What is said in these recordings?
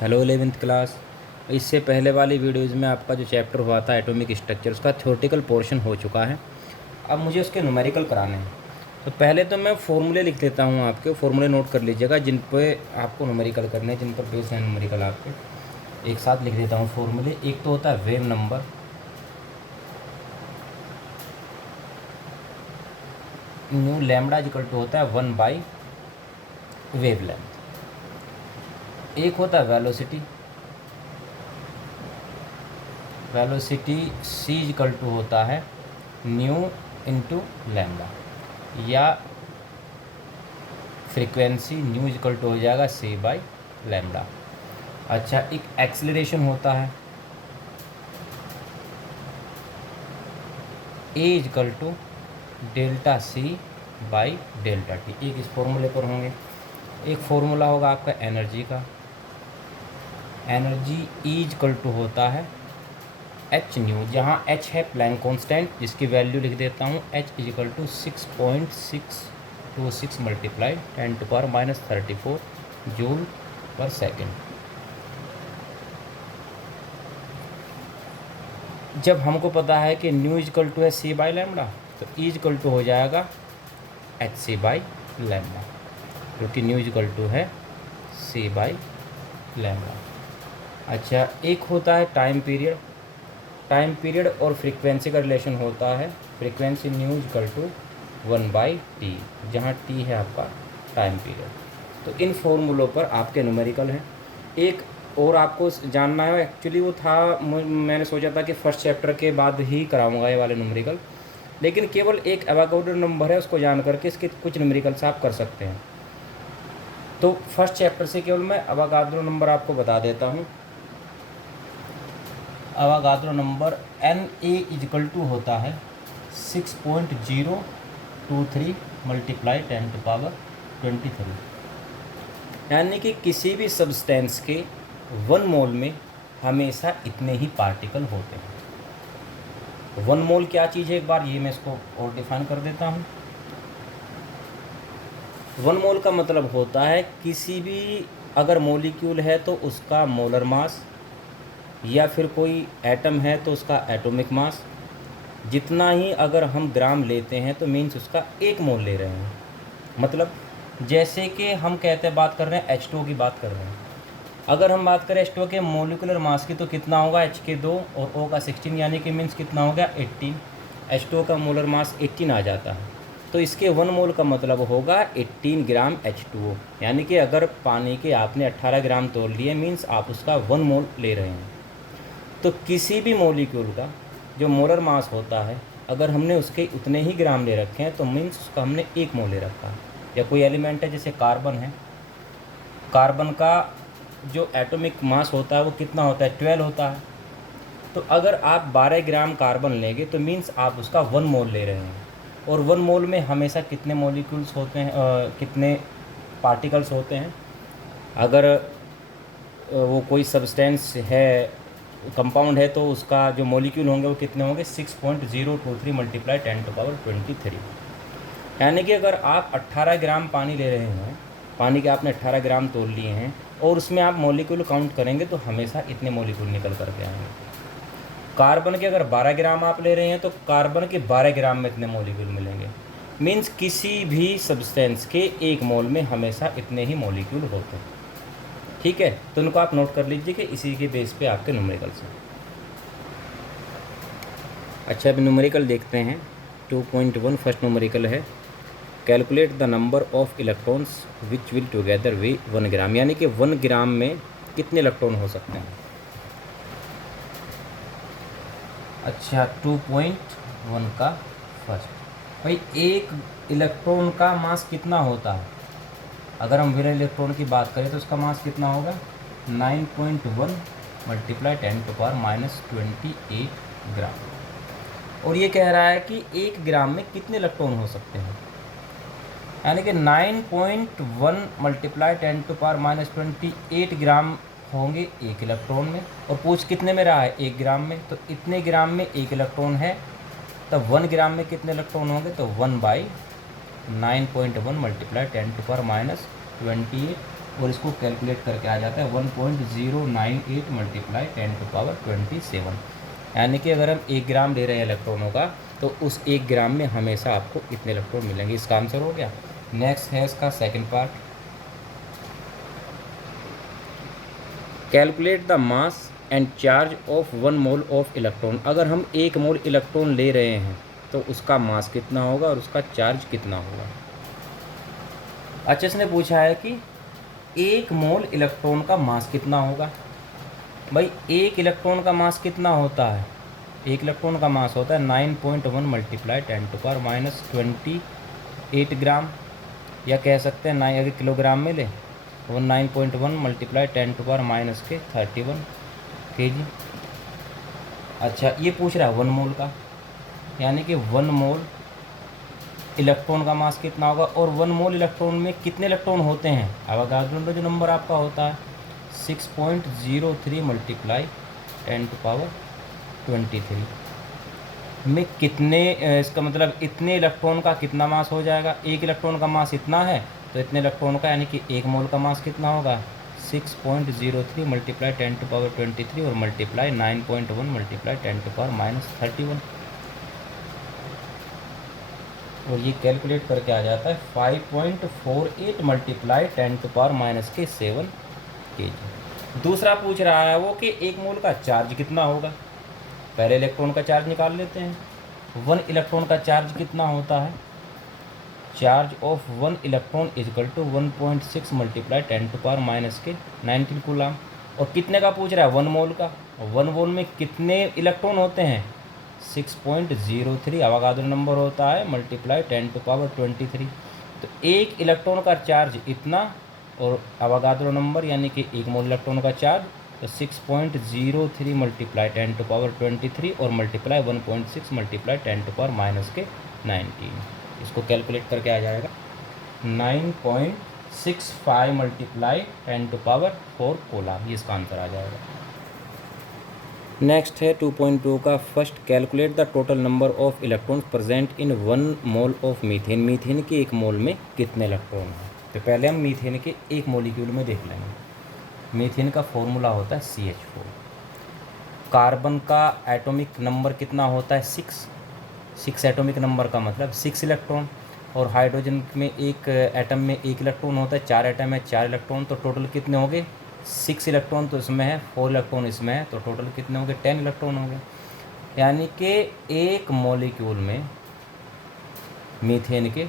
Hello 11th class. इससे पहले वाली वीडियोज़ में आपका जो चैप्टर हुआ था एटॉमिक स्ट्रक्चर, उसका थ्योरेटिकल पोर्शन हो चुका है। अब मुझे उसके न्यूमेरिकल कराने हैं। तो पहले तो मैं फ़ॉर्मूले लिख देता हूँ, आपके फ़ॉर्मूले नोट कर लीजिएगा जिन पे आपको न्यूमेरिकल करने हैं, जिन पर बेस्ड है न्यूमेरिकल आपके। एक साथ लिख देता हूँ फ़ॉर्मूले। एक तो होता है wave number, nu lambda equal to होता है 1/वेव लेंथ। एक होता है velocity, velocity c equal to होता है न्यू इंटू लैम्बडा, या फ्रीक्वेंसी न्यू इक्वल टू हो जाएगा c बाई लैम्बडा। अच्छा, एक एक्सीलरेशन होता है a equal to delta c by delta T. एक इस फॉर्मूले पर होंगे। एक फॉर्मूला होगा आपका एनर्जी का, एनर्जी E इक्वल टू होता है एच न्यू, जहाँ एच है प्लैंक कांस्टेंट, जिसकी वैल्यू लिख देता हूँ H equal to 6.626 multiply 10⁻34 joule per second. जब हमको पता है कि न्यू इक्वल टू है सी बाई लैम्बडा, तो ई इक्वल टू हो जाएगा एच सी बाई लैम्बडा, क्योंकि न्यू इक्वल टू है सी बाई लैम्बडा। अच्छा, एक होता है टाइम पीरियड। टाइम पीरियड और फ्रीक्वेंसी का रिलेशन होता है frequency nu equal to 1/t, जहाँ t है आपका टाइम पीरियड। तो इन फॉर्मूलों पर आपके न्यूमेरिकल हैं। एक और आपको जानना है, एक्चुअली वो था, मैंने सोचा था कि फर्स्ट चैप्टर के बाद ही कराऊंगा ये वाले न्यूमेरिकल, लेकिन केवल एक एवोगाड्रो नंबर है, उसको जान करके इसके कुछ न्यूमेरिकल्स आप कर सकते हैं। तो फर्स्ट चैप्टर से केवल मैं एवोगाड्रो नंबर आपको बता देता हूँ। Avogadro number Na equal to होता है 6.023 मल्टीप्लाई 10⁻23, यानी कि किसी भी सब्सटेंस के 1 मोल में हमेशा इतने ही पार्टिकल होते हैं। 1 मोल क्या चीज़ है, एक बार ये मैं इसको और डिफाइन कर देता हूँ। 1 मोल का मतलब होता है किसी भी अगर मॉलिक्यूल है तो उसका मोलर मास, या फिर कोई एटम है तो उसका एटॉमिक मास, जितना ही अगर हम ग्राम लेते हैं तो मीन्स उसका 1 मोल ले रहे हैं। मतलब जैसे कि हम कहते हैं, बात कर रहे हैं H2O की बात कर रहे हैं। अगर हम बात करें H2O के मोलिकुलर मास की, तो कितना होगा, H के 2 और O का 16, यानी कि मीन्स कितना हो गया 18। H2O का मोलर मास 18 आ जाता है, तो इसके 1 मोल का मतलब होगा 18 ग्राम H2O, यानी कि अगर पानी के आपने 18 ग्राम तोड़ लिए, मीन्स आप उसका 1 मोल ले रहे हैं। तो किसी भी मॉलिक्यूल का जो मोलर मास होता है, अगर हमने उसके उतने ही ग्राम ले रखे हैं, तो मीन्स उसका हमने 1 मोल ले रखा है। या कोई एलिमेंट है जैसे कार्बन है, कार्बन का जो एटॉमिक मास होता है वो कितना होता है, 12 होता है। तो अगर आप 12 ग्राम कार्बन लेंगे तो मीन्स आप उसका 1 मोल ले रहे हैं। और 1 मोल में हमेशा कितने मॉलिक्यूल्स होते हैं, कितने पार्टिकल्स होते हैं। अगर वो कोई सब्सटेंस है, कंपाउंड है, तो उसका जो मॉलिक्यूल होंगे वो कितने होंगे, 6.023 मल्टीप्लाई 10⁻23। यानी कि अगर आप 18 ग्राम पानी ले रहे हैं, पानी के आपने 18 ग्राम तोल लिए हैं, और उसमें आप मॉलिक्यूल काउंट करेंगे तो हमेशा इतने मॉलिक्यूल निकल करके आएंगे। कार्बन के अगर 12 ग्राम आप ले रहे हैं तो कार्बन के 12 ग्राम में इतने मॉलिक्यूल मिलेंगे। मीन्स किसी भी सब्सटेंस के 1 मोल में हमेशा इतने ही मॉलिक्यूल होते हैं। ठीक है, तो उनको आप नोट कर लीजिए कि इसी के बेस पे आपके न्यूमेरिकल्स हैं। अच्छा, अब न्यूमेरिकल देखते हैं। 2.1 फर्स्ट न्यूमेरिकल है, calculate the number of electrons which will together weigh 1 gram, यानी कि 1 ग्राम में कितने इलेक्ट्रॉन हो सकते हैं। अच्छा, 2.1 का फर्स्ट, भाई एक इलेक्ट्रॉन का मास कितना होता है। अगर हम विरल इलेक्ट्रॉन की बात करें तो उसका मास कितना होगा, 9.1 मल्टीप्लाई 10⁻28 ग्राम। और ये कह रहा है कि 1 ग्राम में कितने इलेक्ट्रॉन हो सकते हैं, यानी कि 9.1 मल्टीप्लाई 10⁻28 ग्राम होंगे 1 इलेक्ट्रॉन में। और पूछ कितने में रहा है, 1 ग्राम में, तो इतने ग्राम में 1 इलेक्ट्रॉन है, तब 1 ग्राम में कितने इलेक्ट्रॉन होंगे, तो 1/9.1 मल्टीप्लाई 10⁻28 और इसको कैलकुलेट करके आ जाता है 1.098 मल्टीप्लाई 10⁻27। यानी कि अगर हम 1 ग्राम ले रहे हैं इलेक्ट्रॉनों का तो उस 1 ग्राम में हमेशा आपको इतने इलेक्ट्रॉन मिलेंगे। इसका आंसर हो गया। नेक्स्ट है इसका second part, calculate the mass and charge of 1 mole of electron. अगर हम 1 मोल इलेक्ट्रॉन ले रहे हैं तो उसका मास कितना होगा और उसका चार्ज कितना होगा। अच्छा, इसने पूछा है कि 1 मोल इलेक्ट्रॉन का मास कितना होगा। भाई 1 इलेक्ट्रॉन का मास कितना होता है, 1 इलेक्ट्रॉन का मास होता है 9.1 मल्टीप्लाई 10⁻28 ग्राम, या कह सकते हैं 9 अगर किलोग्राम में ले वो 9.1 मल्टीप्लाई 10⁻31 kg। अच्छा, ये पूछ रहा है 1 मोल का, यानी कि 1 मोल इलेक्ट्रॉन का मास कितना होगा और 1 मोल इलेक्ट्रॉन में कितने इलेक्ट्रॉन होते हैं। अवोगाड्रो जो नंबर आपका होता है 6.03 मल्टीप्लाई 10⁻23 में कितने, इसका मतलब इतने इलेक्ट्रॉन का कितना मास हो जाएगा। 1 इलेक्ट्रॉन का मास इतना है तो इतने इलेक्ट्रॉन का, यानी कि 1 मोल का मास कितना होगा 6.03 मल्टीप्लाई 10⁻23 और मल्टीप्लाई 9.1 मल्टीप्लाई 10⁻31, और ये कैलकुलेट करके आ जाता है 5.48 मल्टीप्लाई 10⁻7 kg। दूसरा पूछ रहा है वो कि 1 मोल का चार्ज कितना होगा। पहले इलेक्ट्रॉन का चार्ज निकाल लेते हैं। 1 इलेक्ट्रॉन का चार्ज कितना होता है, charge of 1 electron equal to 1.6 मल्टीप्लाई 10⁻19 कूलम। और कितने का पूछ रहा है 1 मोल का। 1 मोल में कितने इलेक्ट्रॉन होते हैं 6.03 अवोगाड्रो नंबर होता है मल्टीप्लाई 10⁻23। तो 1 इलेक्ट्रॉन का चार्ज इतना और अवोगाड्रो नंबर यानी कि 1 मोल इलेक्ट्रॉन का चार्ज तो 6.03 मल्टीप्लाई 10⁻23 और मल्टीप्लाई 1.6 मल्टीप्लाई 10⁻19। इसको कैलकुलेट करके आ जाएगा 9.65 मल्टीप्लाई 10⁻4 कूलम। ये इसका आंसर आ जाएगा। नेक्स्ट है 2.2 का first, calculate the total number of electrons present in 1 mole of methane. Methane के 1 मोल में कितने इलेक्ट्रॉन हैं। तो पहले हम मीथेन के एक मॉलिक्यूल में देख लेंगे। मीथेन का फॉर्मूला होता है CH4। कार्बन का एटॉमिक नंबर कितना होता है 6 एटॉमिक नंबर का मतलब 6 इलेक्ट्रॉन। और हाइड्रोजन में एक एटम में 1 इलेक्ट्रॉन होता है, 4 एटम है 4 इलेक्ट्रॉन, तो टोटल कितने हो गए 6 इलेक्ट्रॉन तो इसमें है, 4 इलेक्ट्रॉन इसमें है, तो टोटल कितने हो गए 10 इलेक्ट्रॉन हो गए। यानी कि एक मॉलिक्यूल में मीथेन के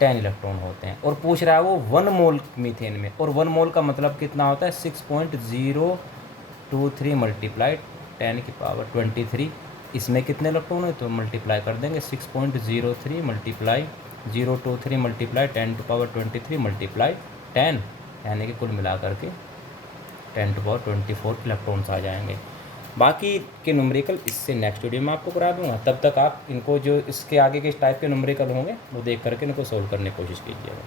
10 इलेक्ट्रॉन होते हैं। और पूछ रहा है वो 1 मोल मीथेन में, और 1 मोल का मतलब कितना होता है 6.023 मल्टीप्लाई 10⁻23। इसमें कितने इलेक्ट्रॉन है तो मल्टीप्लाई कर देंगे 6.03 मल्टीप्लाई 023 मल्टीप्लाई 10⁻23 मल्टीप्लाई 10, यानी कि कुल मिला करके 10⁻24 इलेक्ट्रॉन्स आ जाएंगे। बाकी के न्यूमेरिकल इससे नेक्स्ट वीडियो में आपको करा दूंगा। तब तक आप इनको जो इसके आगे के इस टाइप के न्यूमेरिकल होंगे वो देख करके इनको सोल्व करने की कोशिश कीजिएगा।